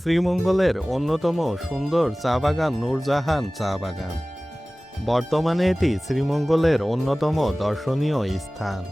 শ্রীমঙ্গলের অন্যতম সুন্দর চা বাগান নূরজাহান চা বাগান। বর্তমানে এটি শ্রীমঙ্গলের অন্যতম দর্শনীয় স্থান।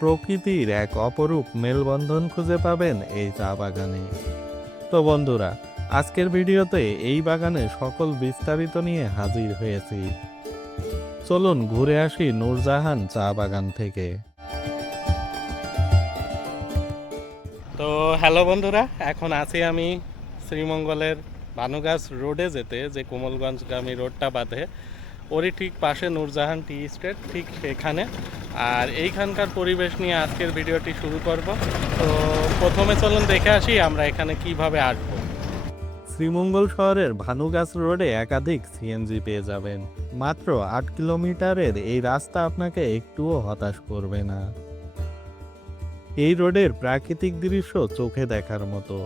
প্রকৃতির এক অপরূপ মেলবন্ধন খুঁজে পাবেন এই চা বাগানে। তো বন্ধুরা, আজকের ভিডিওতে এই বাগানে সকল বিস্তারিত নিয়ে হাজির হয়েছি। চলুন ঘুরে আসি নূরজাহান চা বাগান থেকে। তো হ্যালো বন্ধুরা, এখন আছি আমি শ্রীমঙ্গলের ভানুগাছ রোডে যেতে, যে কোমলগঞ্জগামী রোডটা বাঁধে ওরই ঠিক পাশে নূরজাহান টি স্টেট, ঠিক সেখানে। আর এইখানকার পরিবেশ নিয়ে আজকের ভিডিওটি শুরু করব। তো প্রথমে চলুন দেখে আসি আমরা এখানে কিভাবে আসবো। শ্রীমঙ্গল শহরের ভানুগাছ রোডে একাধিক সিএনজি পেয়ে যাবেন। মাত্র ৮ কিলোমিটারের এই রাস্তা আপনাকে একটুও হতাশ করবে না। এই রোডের প্রাকৃতিক দৃশ্য চোখে দেখার মতো।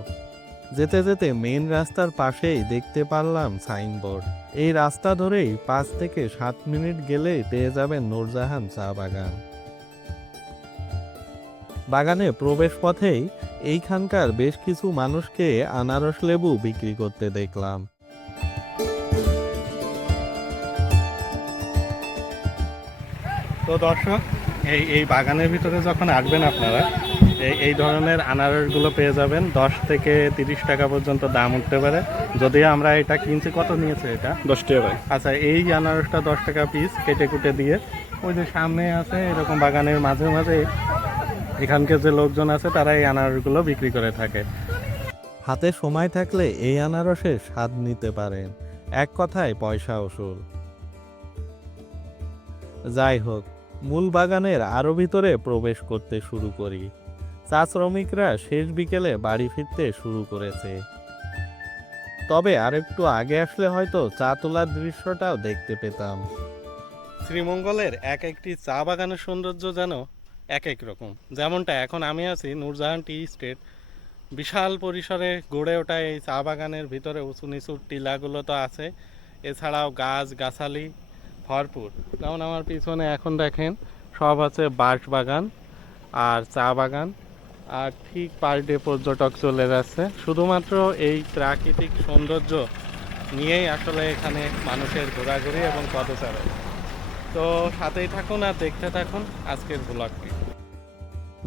যেতে যেতে মেইন রাস্তার পাশেই দেখতে পারলাম সাইনবোর্ড। এই রাস্তা ধরেই ৫ থেকে ৭ মিনিট গেলেই পেয়ে যাবেন নূরজাহান চা বাগান। বাগানে প্রবেশ পথেই এইখানকার বেশ কিছু মানুষকে আনারস লেবু বিক্রি করতে দেখলাম। তো দর্শক, এই বাগানের ভিতরে যখন আসবেন আপনারা এই ধরনের আনারসগুলো পেয়ে যাবেন। ১০ থেকে ৩০ টাকা পর্যন্ত দাম উঠতে পারে। যদিও আমরা এটা কিনছি, কত নিয়েছে এটা? ১০ টাকা। আচ্ছা, এই আনারসটা 10 টাকা পিস, কেটে কুটে দিয়ে ওই যে সামনে আছে এরকম বাগানের মাঝে মাঝে এখানকার যে লোকজন আছে তারা এই আনারসগুলো বিক্রি করে থাকে। হাতে সময় থাকলে এই আনারসের স্বাদ নিতে পারেন। এক কথায় পয়সা উসুল। যাই হোক, মূল বাগানের আরো ভিতরে প্রবেশ করতে শুরু করি। চা শ্রমিকরা শেষ বিকেলে বাড়ি ফিরতে শুরু করেছে। তবে আরেকটু আগে আসলে হয়তো চা তোলার দৃশ্যটাও দেখতে পেতাম। শ্রীমঙ্গলের এক একটি চা বাগানের সৌন্দর্য যেন এক এক রকম। যেমনটা এখন আমি আছি নূরজাহান টি স্টেট, বিশাল পরিসরে গড়ে ওঠা এই চা বাগানের ভিতরে উঁচু নিচু টিলাগুলো তো আছে, এছাড়াও গাছ গাছালি ভরপুর। যেমন আমার পিছনে এখন দেখেন সব আছে বাঁশ বাগান আর চা বাগান, আর ঠিক পার ডে পর্যটক চলে যাচ্ছে। শুধুমাত্র এই প্রাকৃতিক সৌন্দর্য নিয়েই আসলে এখানে মানুষের ঘোরাঘুরি এবং পদচারণা। তো সাথেই থাকুন আর দেখতে থাকুন আজকের ব্লগটি।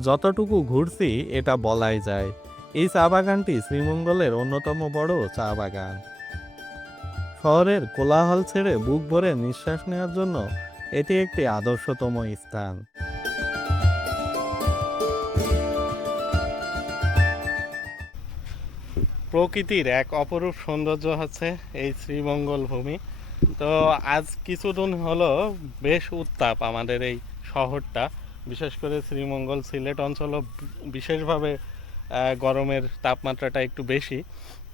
যতটুকু ঘুরছি এটা বলাই যায়, এই চা বাগানটি শ্রীমঙ্গলের অন্যতম বড় চা বাগান। শহরের কোলাহল ছেড়ে বুক ভরে নিঃশ্বাস নেওয়ার জন্য এটি একটি আদর্শতম স্থান। প্রকৃতির এক অপরূপ সৌন্দর্য হচ্ছে এই শ্রীমঙ্গল ভূমি। তো আজ কিছুদিন হলো বেশ উত্তাপ আমাদের এই শহরটা, বিশেষ করে শ্রীমঙ্গল সিলেট অঞ্চলও বিশেষভাবে গরমের তাপমাত্রাটা একটু বেশি।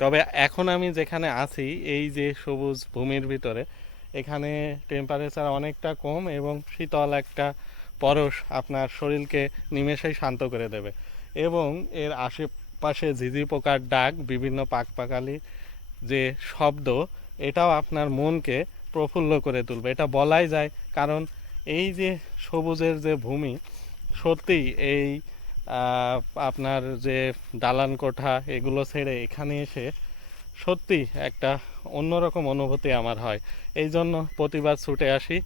তবে এখন আমি যেখানে আছি এই যে সবুজ ভূমির ভিতরে, এখানে টেম্পারেচার অনেকটা কম এবং শীতল একটা পরশ আপনার শরীরকে নিমেষেই শান্ত করে দেবে। এবং এর আশেপাশে ঝিঝি পোকার ডাক, বিভিন্ন পাকপাকালি যে শব্দ, এটাও আপনার মনকে প্রফুল্ল করে তুলবে, এটা বলাই যায়। কারণ এই যে সবুজের যে ভূমি, সত্যিই এই আপনার যে দালান কোঠা এগুলো ছেড়ে এখানে এসে সত্যি একটা অন্যরকম অনুভূতি আমার হয়। এই জন্য প্রতিবার ছুটে আসি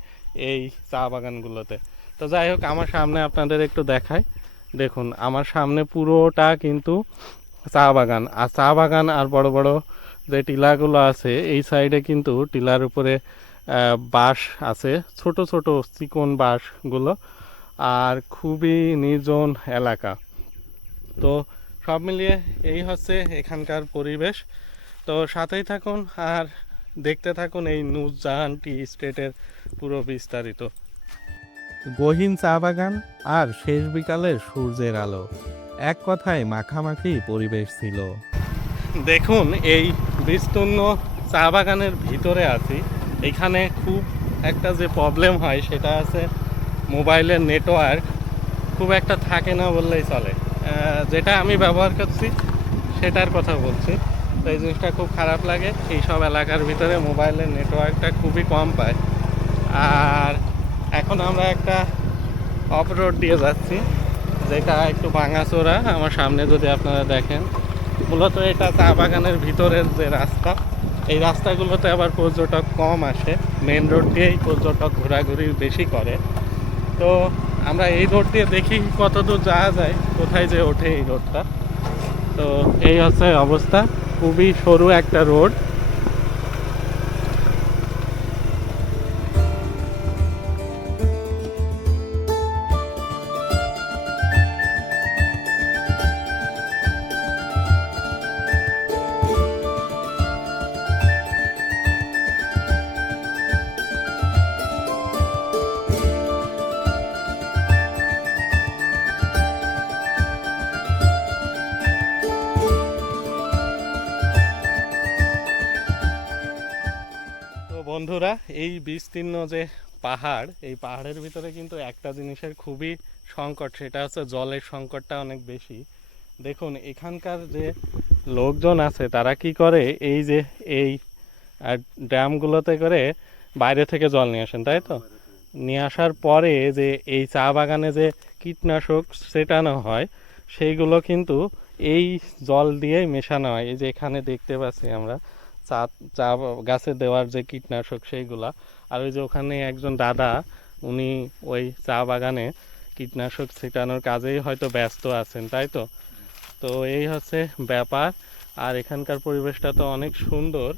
এই চা বাগানগুলোতে। তো যাই হোক, আমার সামনে আপনাদের একটু দেখাই। দেখুন, আমার সামনে পুরোটা কিন্তু চা বাগান। আর চা বাগান আর বড় বড় যে টিলাগুলো আছে এই সাইডে কিন্তু টিলার উপরে বাঁশ আছে, ছোট ছোট চিকন বাঁশগুলো, আর খুবই নির্জন এলাকা। তো সব মিলিয়ে এই হচ্ছে এখানকার পরিবেশ। তো সাথেই থাকুন আর দেখতে থাকুন এই নূরজাহান টি স্টেটের পুরো বিস্তারিত। গহীন চা বাগান আর শেষ বিকালের সূর্যের আলো, এক কথায় মাখামাখি পরিবেশ ছিল। দেখুন, এই বিস্তীর্ণ চা বাগানের ভিতরে আছি। এখানে খুব একটা যে প্রবলেম হয় সেটা আছে, মোবাইলের নেটওয়ার্ক খুব একটা থাকে না বললেই চলে। যেটা আমি ব্যবহার করছি সেটার কথা বলছি। তো এই জিনিসটা খুব খারাপ লাগে, এই সব এলাকার ভিতরে মোবাইলের নেটওয়ার্কটা খুবই কম পায়। আর এখন আমরা একটা অফ রোড দিয়ে যাচ্ছি, যেটা একটু ভাঙাচোরা। আমার সামনে যদি আপনারা দেখেন মূলত এটা চা বাগানের ভিতরের যে রাস্তা, এই রাস্তাগুলোতে আবার পর্যটক কম আসে, মেন রোড দিয়েই পর্যটক ঘোরাঘুরি বেশি করে। তো আমরা এই রোড দিয়ে দেখি কতদূর যাওয়া যায়, কোথায় যে ওঠে এই রোডটা। তো এই হচ্ছে অবস্থা, খুবই সরু একটা রোড। তো বন্ধুরা, এই বিস্তীর্ণ যে পাহাড়, এই পাহাড়ের ভিতরে কিন্তু একটা জিনিসের খুবই সংকট, সেটা হচ্ছে জলের সংকটটা অনেক বেশি। দেখুন এখানকার যে লোকজন আছে তারা কি করে, এই যে এই ড্রামগুলোতে করে বাইরে থেকে জল নিয়ে আসেন, তাই তো? নিয়ে আসার পরে যে এই চা বাগানে যে কীটনাশক ছেটানো হয়, সেইগুলো কিন্তু এই জল দিয়েই মেশানো হয়। এই যে এখানে দেখতে পাচ্ছি আমরা চা চা গাছে দেওয়ার যে কীটনাশক সেইগুলা। আর ওই যে ওখানে একজন দাদা, উনি ওই চা বাগানে কীটনাশক ছিটানোর কাজেই হয়তো ব্যস্ত আছেন, তাই তো? তো এই হচ্ছে ব্যাপার। আর এখানকার পরিবেশটা তো অনেক সুন্দর,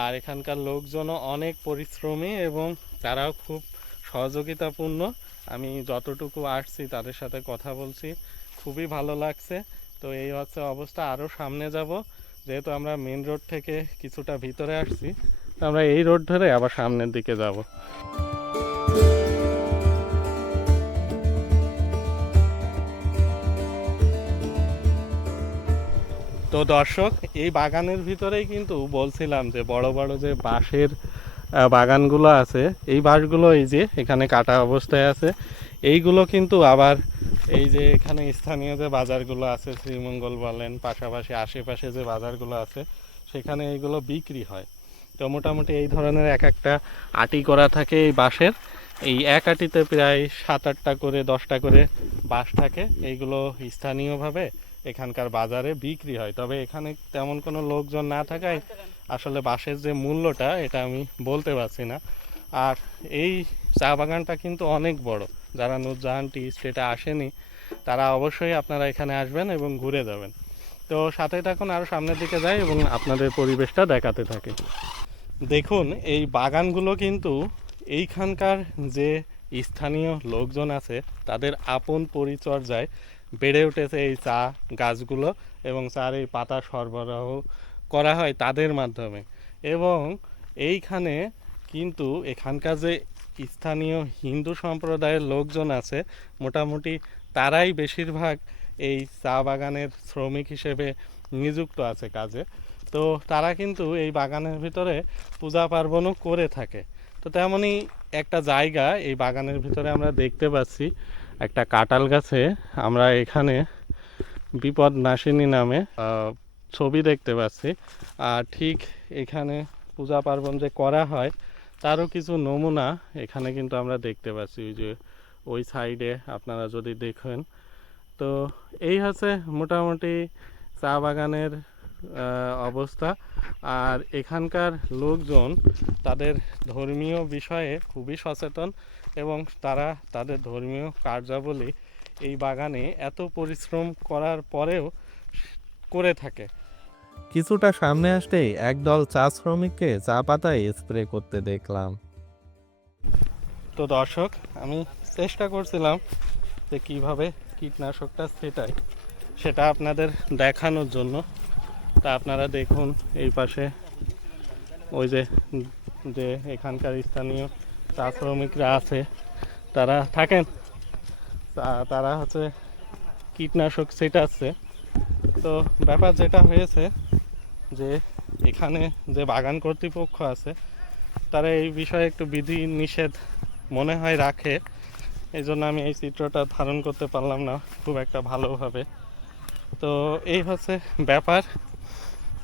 আর এখানকার লোকজনও অনেক পরিশ্রমী এবং তারাও খুব সহযোগিতাপূর্ণ। আমি যতটুকু আসছি তাদের সাথে কথা বলছি, খুবই ভালো লাগছে। তো এই হচ্ছে অবস্থা। আরও সামনে যাব, যেহেতু আমরা মেন রোড থেকে কিছুটা ভিতরে আসছি, তো আমরা এই রোড ধরে আবার সামনের দিকে যাব। তো দর্শক, এই বাগানের ভিতরেই কিন্তু বলছিলাম যে বড় বড় যে বাঁশের বাগানগুলো আছে, এই বাঁশগুলো এই যে এখানে কাটা অবস্থায় আছে। এইগুলো কিন্তু আবার এই যে এখানে স্থানীয় যে বাজারগুলো আছে, শ্রীমঙ্গল বলেন, পাশাপাশি আশেপাশে যে বাজারগুলো আছে, সেখানে এইগুলো বিক্রি হয়। তো মোটামুটি এই ধরনের এক একটা আটি করা থাকে এই বাঁশের। এই এক আটিতে প্রায় 7-8টা করে 10টা করে বাঁশ থাকে। এইগুলো স্থানীয়ভাবে এখানকার বাজারে বিক্রি হয়। তবে এখানে তেমন কোনো লোকজন না থাকায় আসলে বাঁশের যে মূল্যটা এটা আমি বলতে পারছি না। আর এই চা বাগানটা কিন্তু অনেক বড়। যারা নূরজাহান টি স্টেটে আসেনি তারা অবশ্যই আপনারা এখানে আসবেন এবং ঘুরে যাবেন। তো সাথে থাকুন, আরও সামনের দিকে যাই এবং আপনাদের পরিবেশটা দেখাতে থাকি। দেখুন এই বাগানগুলো কিন্তু এইখানকার যে স্থানীয় লোকজন আছে তাদের আপন পরিচর্যায় বেড়ে উঠেছে এই চা গাছগুলো, এবং চার এই পাতা সরবরাহ করা হয় তাদের মাধ্যমে। এবং এইখানে কিন্তু এখানকার যে স্থানীয় হিন্দু সম্প্রদায়ের লোকজন আছে, মোটামুটি তারাই বেশিরভাগ এই চা বাগানের শ্রমিক হিসেবে নিযুক্ত আছে কাজে। তো তারা কিন্তু এই বাগানের ভিতরে পূজা পার্বণও করে থাকে। তো তেমনই একটা জায়গা এই বাগানের ভিতরে আমরা দেখতে পাচ্ছি, একটা কাঁঠাল গাছে আমরা এখানে বিপদ নাশিনী নামে ছবি দেখতে পাচ্ছি। আর ঠিক এখানে পূজা পার্বণ যে করা হয় তারও কিছু নমুনা এখানে কিন্তু আমরা দেখতে পাচ্ছি, ওই যে ওই সাইডে আপনারা যদি দেখেন। তো এই হচ্ছে মোটামুটি চা বাগানের অবস্থা। আর এখানকার লোকজন তাদের ধর্মীয় বিষয়ে খুবই সচেতন, এবং তারা তাদের ধর্মীয় কার্যাবলী এই বাগানে এত পরিশ্রম করার পরেও করে থাকে। কিছুটা সামনে আসতেই একদল চা শ্রমিককে চা পাতায় স্প্রে করতে দেখলাম। তো দর্শক, আমি চেষ্টা করছিলাম যে কীভাবে কীটনাশকটা ছেটাই সেটা আপনাদের দেখানোর জন্য। তা আপনারা দেখুন এই পাশে ওই যে যে এখানকার স্থানীয় চা শ্রমিকরা আছে, তারা থাকেন, তারা হচ্ছে কীটনাশক ছেটাচ্ছে। তো ব্যাপার যেটা হয়েছে যে এখানে যে বাগান কর্তৃপক্ষ আছে তারা এই বিষয়ে একটু বিধি নিষেধ মনে হয় রাখে, এই জন্য আমি এই চিত্রটা ধারণ করতে পারলাম না খুব একটা ভালোভাবে। তো এই হচ্ছে ব্যাপার।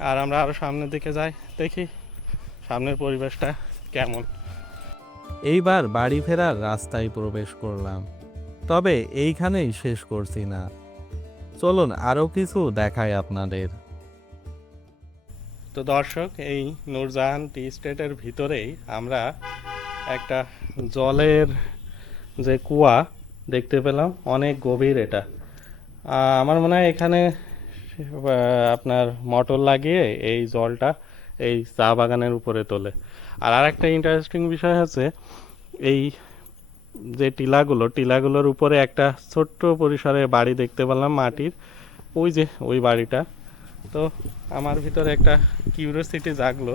আর আমরা আরও সামনের দিকে যাই, দেখি সামনের পরিবেশটা কেমন। এইবার বাড়ি ফেরার রাস্তায় প্রবেশ করলাম, তবে এইখানেই শেষ করছি না। চলুন আরও কিছু দেখাই আপনাদের। তো দর্শক, এই নূরজাহান টি স্টেটের ভিতরেই আমরা একটা জলের যে কুয়া দেখতে পেলাম, অনেক গভীর এটা। আমার মনে হয় এখানে আপনার মোটর লাগিয়ে এই জলটা এই চা বাগানের উপরে তোলে। আর আরেকটা ইন্টারেস্টিং বিষয় হচ্ছে এই যে টিলাগুলোর উপরে একটা ছোট্ট পরিসরে বাড়ি দেখতে পেলাম মাটির, ওই যে ওই বাড়িটা। তো আমার ভিতরে একটা কিউরিওসিটি জাগলো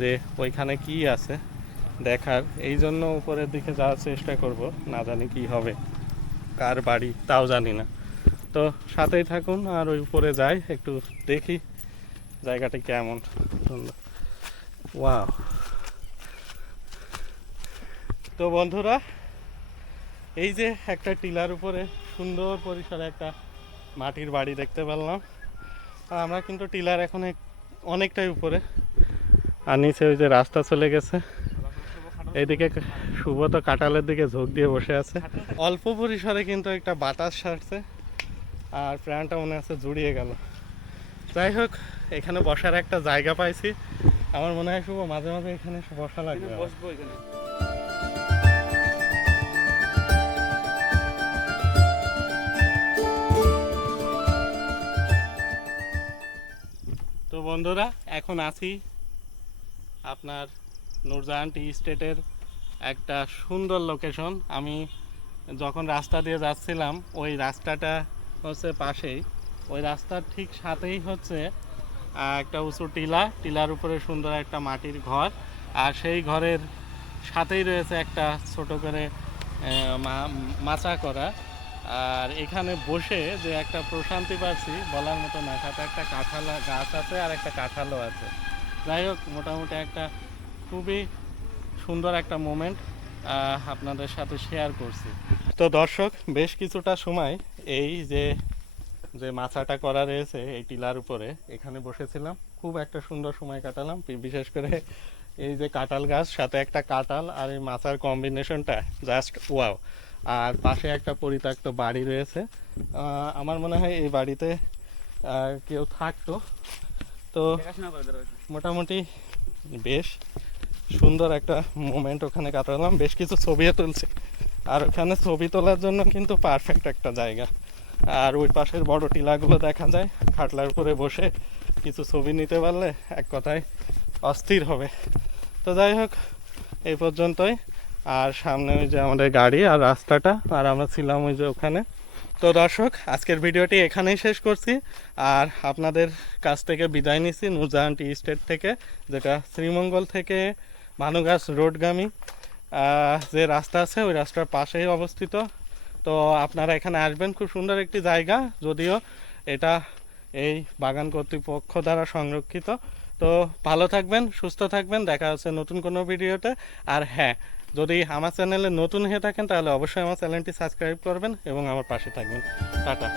যে ওইখানে কি আছে দেখার, এই জন্য উপরের দিকে যাওয়ার চেষ্টা করব। না জানি কি হবে, কার বাড়ি তাও জানি না। তো সাথেই থাকুন আর ওই উপরে যাই, একটু দেখি জায়গাটা কেমন সুন্দর। ওয়াও! তো বন্ধুরা, এই যে একটা টিলার উপরে সুন্দর পরিসরে একটা মাটির বাড়ি দেখতে পেলাম। আর আমরা কিন্তু টিলার এখন অনেকটাই উপরে, আর নিচে ওই যে রাস্তা চলে গেছে। এইদিকে শুভ তো কাঁঠালের দিকে ঝোঁক দিয়ে বসে আছে। অল্প পরিসরে কিন্তু একটা বাতাস ছাড়ছে, আর প্রাণটা মনে হচ্ছে জুড়িয়ে গেল। যাই হোক, এখানে বসার একটা জায়গা পাইছি। আমার মনে হয় শুভ মাঝে মাঝে এখানে বসা লাগবে। বসবো এখানে। তো বন্ধুরা, এখন আছি আপনার নূরজাহান টি স্টেটের একটা সুন্দর লোকেশন। আমি যখন রাস্তা দিয়ে যাচ্ছিলাম, ওই রাস্তাটা হচ্ছে পাশেই, ওই রাস্তার ঠিক সাথেই হচ্ছে একটা উঁচু টিলার উপরে সুন্দর একটা মাটির ঘর, আর সেই ঘরের সাথেই রয়েছে একটা ছোট করে মাচা করা। আর এখানে বসে যে একটা প্রশান্তি পাচ্ছি বলার মতো না। সাথে একটা কাঁঠাল গাছ আছে আর একটা কাঁঠালও আছে। যাই হোক, মোটামুটি একটা খুবই সুন্দর একটা মোমেন্ট আপনাদের সাথে শেয়ার করছি। তো দর্শক, বেশ কিছুটা সময় এই যে যে মাচাটা করা রয়েছে এই টিলার উপরে, এখানে বসেছিলাম। খুব একটা সুন্দর সময় কাটালাম। বিশেষ করে এই যে কাঁঠাল গাছ, সাথে একটা কাঁঠাল আর এই মাচার কম্বিনেশনটা জাস্ট ওয়াও। আর পাশে একটা পরিত্যক্ত বাড়ি রয়েছে। আমার মনে হয় এই বাড়িতে কেউ থাকতো। তো মোটামুটি বেশ সুন্দর একটা মোমেন্ট ওখানে কাটালাম। বেশ কিছু ছবিও তুলছি, আর ওখানে ছবি তোলার জন্য কিন্তু পারফেক্ট একটা জায়গা। আর ওই পাশের বড় টিলাগুলো দেখা যায়। খাটলার উপরে বসে কিছু ছবি নিতে পারলে এক কথায় অস্থির হবে। তো যাই হোক, এই পর্যন্তই। আর সামনে ওই যে আমাদের গাড়ি আর রাস্তাটা, আর আমরা ছিলাম ওই যে ওখানে। তো দর্শক, আজকের ভিডিওটি এখানেই শেষ করছি। আর আপনাদের কাছ থেকে বিদায় নিচ্ছি নূরজাহান টি স্টেট থেকে, যেটা শ্রীমঙ্গল থেকে ভানুগাছ রোডগামী যে রাস্তা আছে, ওই রাস্তার পাশেই অবস্থিত। তো আপনারা এখানে আসবেন, খুব সুন্দর একটি জায়গা, যদিও এটা এই বাগান কর্তৃপক্ষ দ্বারা সংরক্ষিত। তো ভালো থাকবেন, সুস্থ থাকবেন, দেখা হচ্ছে নতুন কোনো ভিডিওতে। আর হ্যাঁ, যদি আমার চ্যানেলে নতুন হয়ে থাকেন তাহলে অবশ্যই আমার চ্যানেলটি সাবস্ক্রাইব করবেন এবং আমার পাশে থাকবেন। টাটা।